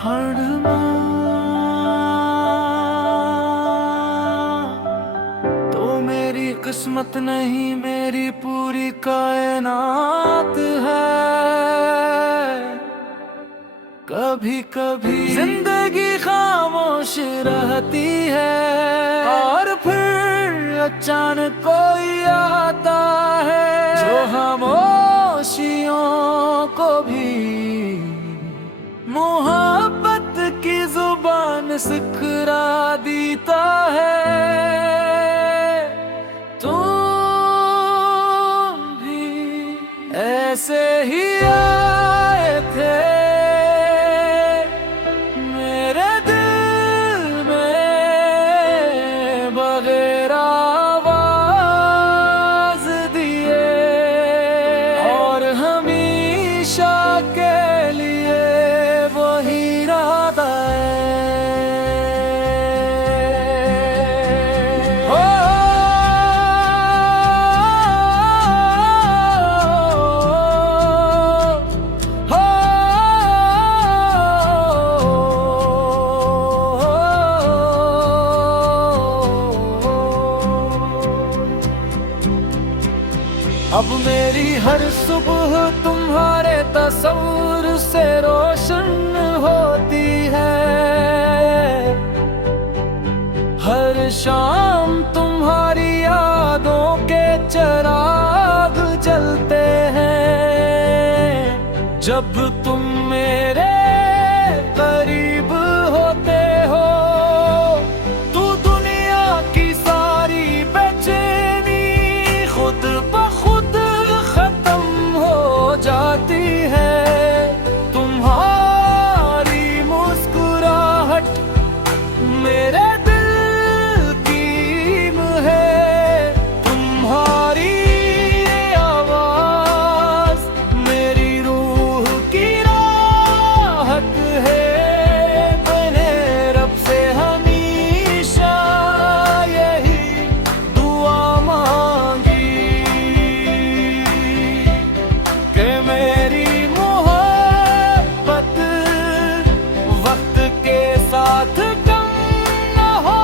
तो मेरी किस्मत नहीं, मेरी पूरी कायनात है। कभी कभी जिंदगी खामोश रहती है और फिर अचानक कोई आता है जो खामोशियों को भी मोहब्बत की जुबान सिखरा देता है। तुम भी ऐसे ही आए थे मेरे दिल में बगैर आवाज दिए और हमेशा के लिए वही इरादा अब मेरी हर सुबह तुम्हारे तस्वीर से रोशन होती है। हर शाम तुम्हारी यादों के चिराग जलते हैं। जब तुम मेरे करीब होते हो तो दुनिया की सारी बेचैनी खुद ब खुद खत्म हो जाती है। तुम्हारी मुस्कुराहट मेरे दिल की है, तुम्हारी आवाज मेरी रूह की राहत है। मैंने रब से हमेशा यही दुआ मांगी कि मेरी मोहब्बत वक्त के साथ कम न हो,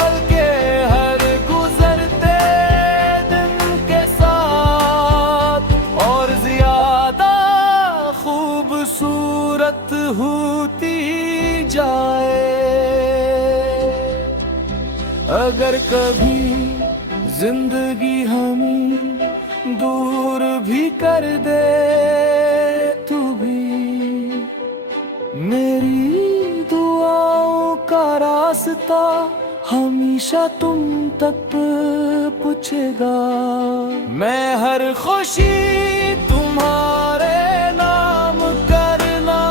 बल्कि हर गुजरते दिन के साथ और ज्यादा खूबसूरत होती जाए। अगर कभी जिंदगी हमें दूर भी कर दे तू भी मेरी दुआओं का रास्ता हमेशा तुम तक पूछेगा। मैं हर खुशी तुम्हारे नाम करना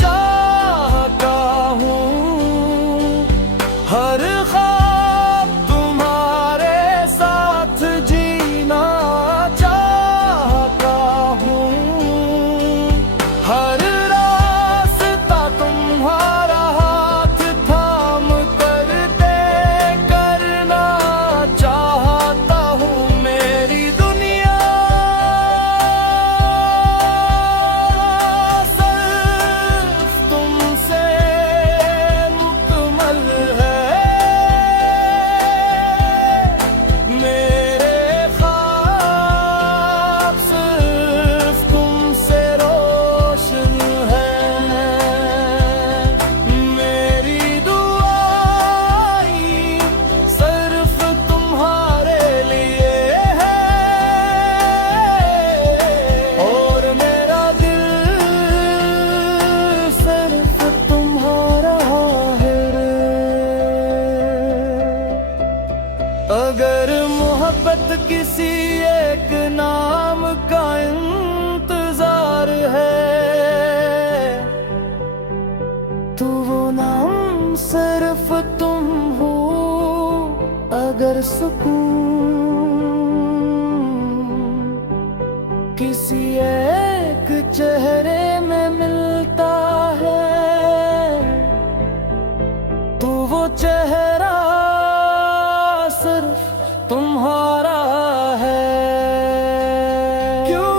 चाहता हूँ। हर ख्वाब तुम्हारे साथ जीना चाहता हूँ। हर रास्ता तुम्हारा हाथ थाम कर तय करना चाहता हूँ। मेरी दुनिया सिर्फ तुमसे मुकम्मल है। मेरे ख्वाब सिर्फ तुमसे रोशन है। मेरी दुआएं सिर्फ तुम्हारे लिए है और मेरा दिल सिर्फ तुम्हारा है। अगर मोहब्बत किसी एक नाम का इंतजार है तो वो नाम सिर्फ तुम हो। अगर सुकून किसी एक चेहरे में मिलता है तो वो चेहरा सिर्फ तुम्हारा है। क्यों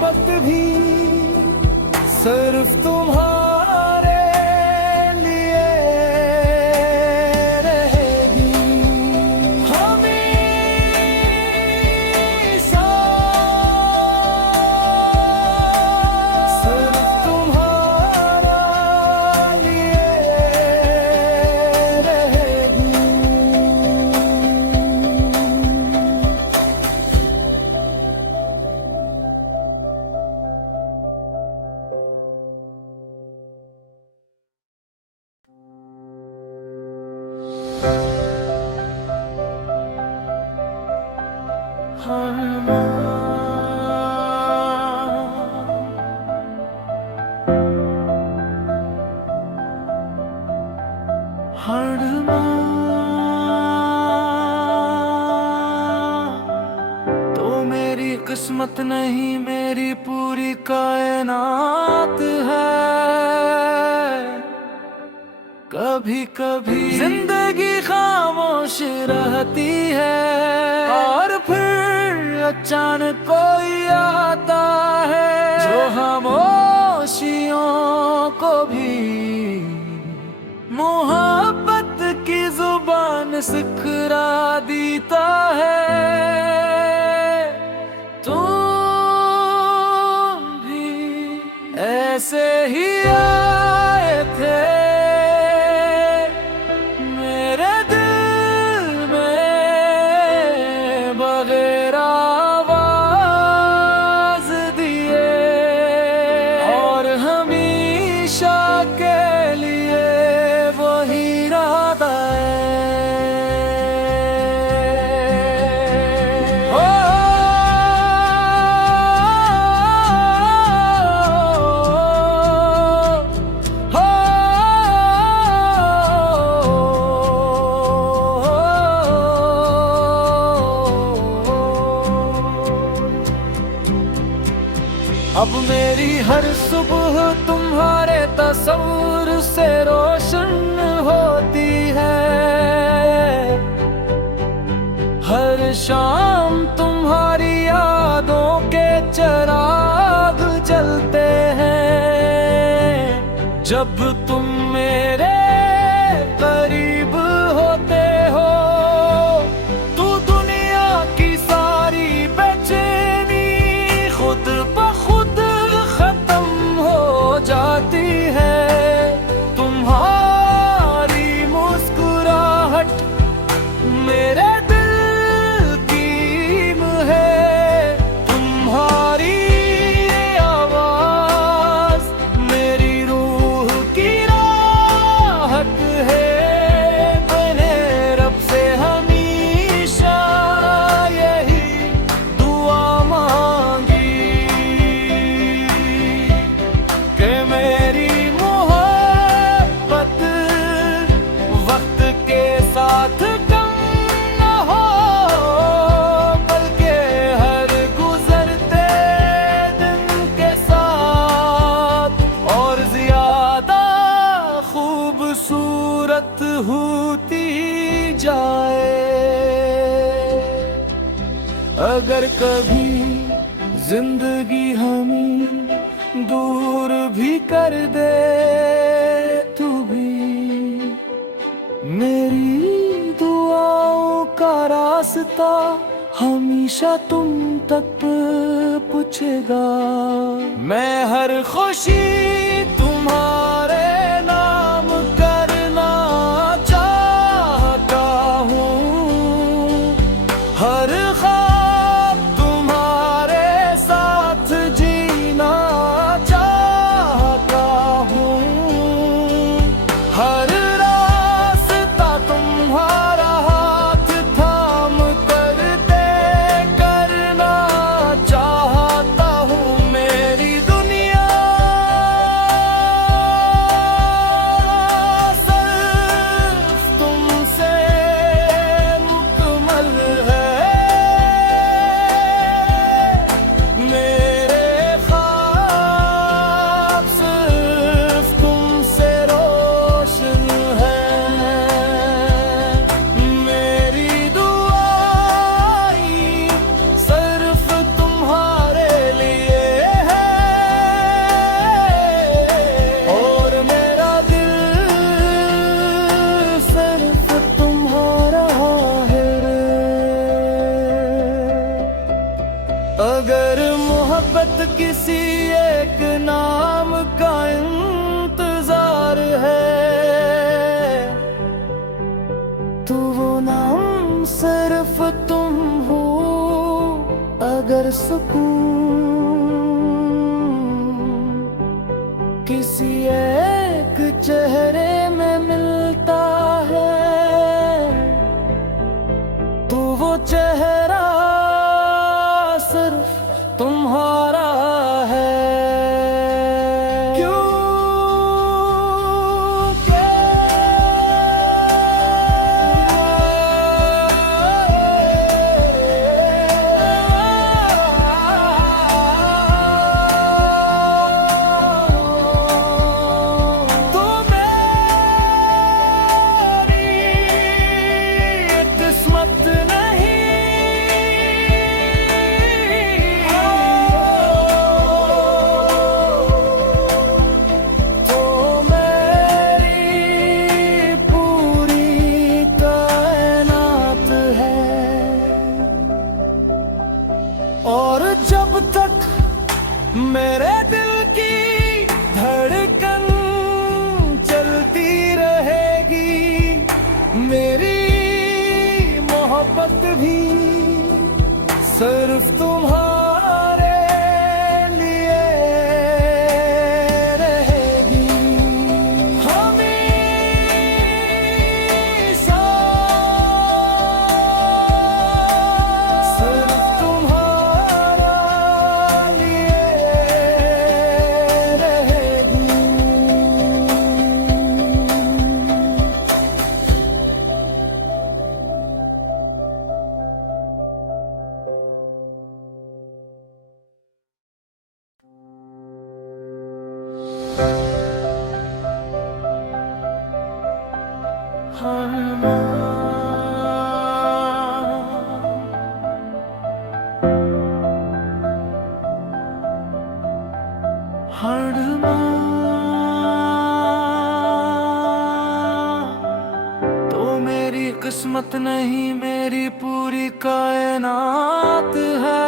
मोहब्बत भी सिर्फ तुम्हारे लिए रहेगी हमेशा। सिर्फ तुम्हारा लिए रहेगी। तो मेरी किस्मत नहीं, मेरी पूरी कायनात है। कभी कभी जिंदगी खामोश रहती है और फिर अचानक कोई आता है जो खामोशियों को भी मोहब्बत की जुबान सिखरा देता है। तुम भी ऐसे ही आए थे मेरे दिल में बगैर आवाज दिए और हमेशा के लिए वही इरादा है। अब मेरी हर सुबह तुम्हारे तस्वीर से रोशन होती है। हर शाम तुम्हारी यादों के चिराग जलते हैं। जब तुम मेरे करीब होते हो तो दुनिया की सारी बेचैनी खुद ब खुद खत्म हो जाती है। तुम्हारी मुस्कुराहट मेरे दिल की ईम है। तुम्हारी आवाज मेरी रूह की राहत है। मैंने रब से हमेशा यही दुआ मांगी कि मेरी मोहब्बत वक्त के साथ कम न हो, बल्कि हर गुजरते दिन के साथ और ज्यादा खूबसूरत होती जाए। अगर कभी जिंदगी हमें दूर भी कर दे तू भी मेरी दुआओं का रास्ता हमेशा तुम तक पूछेगा। मैं हर खुशी तुम्हारे नाम करना चाहता हूँ। हर ख्वाब तुम्हारे साथ जीना चाहता हूँ। हर रास्ता तुम्हारा हाथ थाम कर तय करना चाहता हूँ। मेरी दुनिया सिर्फ तुमसे मुकम्मल है। मोहब्बत किसी एक नाम का इंतजार है, तो वो नाम सिर्फ तुम हो। अगर सुकून किसी एक चेहरे में मिलता है, तो वो चेहरा सिर्फ तुम्हारा है। और जब तक मेरे दिल की धड़कन चलती रहेगी, मेरी मोहब्बत भी सिर्फ तुम्हारे लिए रहेगी। हमेशा सिर्फ तो मेरी किस्मत नहीं, मेरी पूरी कायनात है।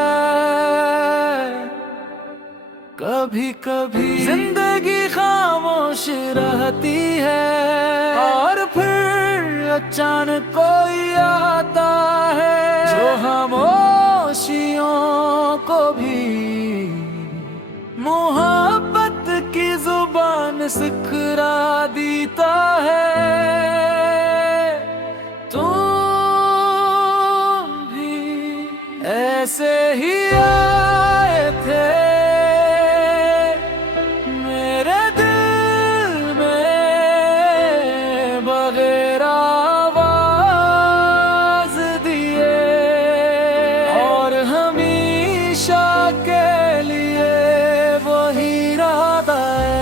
कभी कभी जिंदगी खामोश रहती है, और फिर अचानक कोई आता है जो खामोशियों को भी मोहब्बत की जुबान सिखरा देता है। तुम भी ऐसे ही आए थे मेरे दिल में, बगैर आवाज दिए, और हमेशा के लिए वही इरादा है।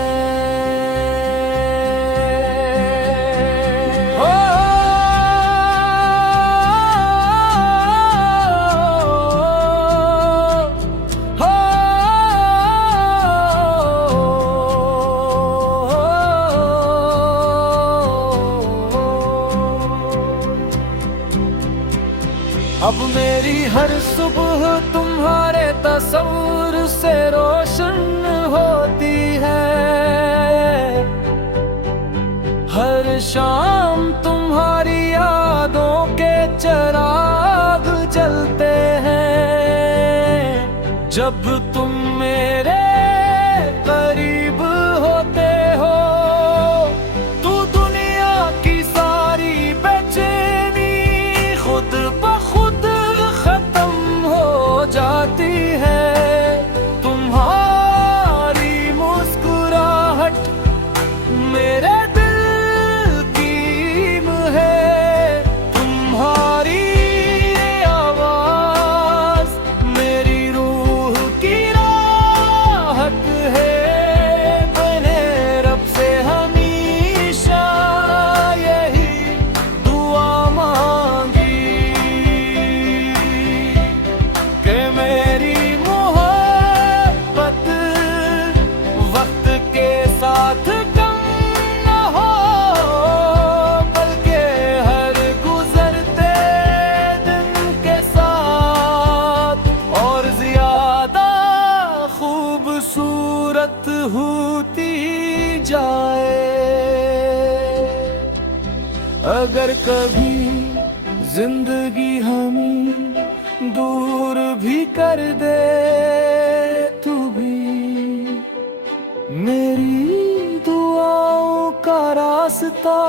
अब मेरी हर सुबह तुम्हारे तस्वीर से रोशन होती है, हर शाम तुम्हारी यादों के चिराग जलते हैं। जब तुम मेरे करीब होते हो, तो दुनिया की सारी बेचैनी खुद ब खुद खत्म हो जाती है। तुम्हारी मुस्कुराहट मेरे दिल की ईम है, तुम्हारी आवाज मेरी रूह की राह खूबसूरत होती जाए। अगर कभी जिंदगी हमें दूर भी कर दे तू भी मेरी दुआओं का रास्ता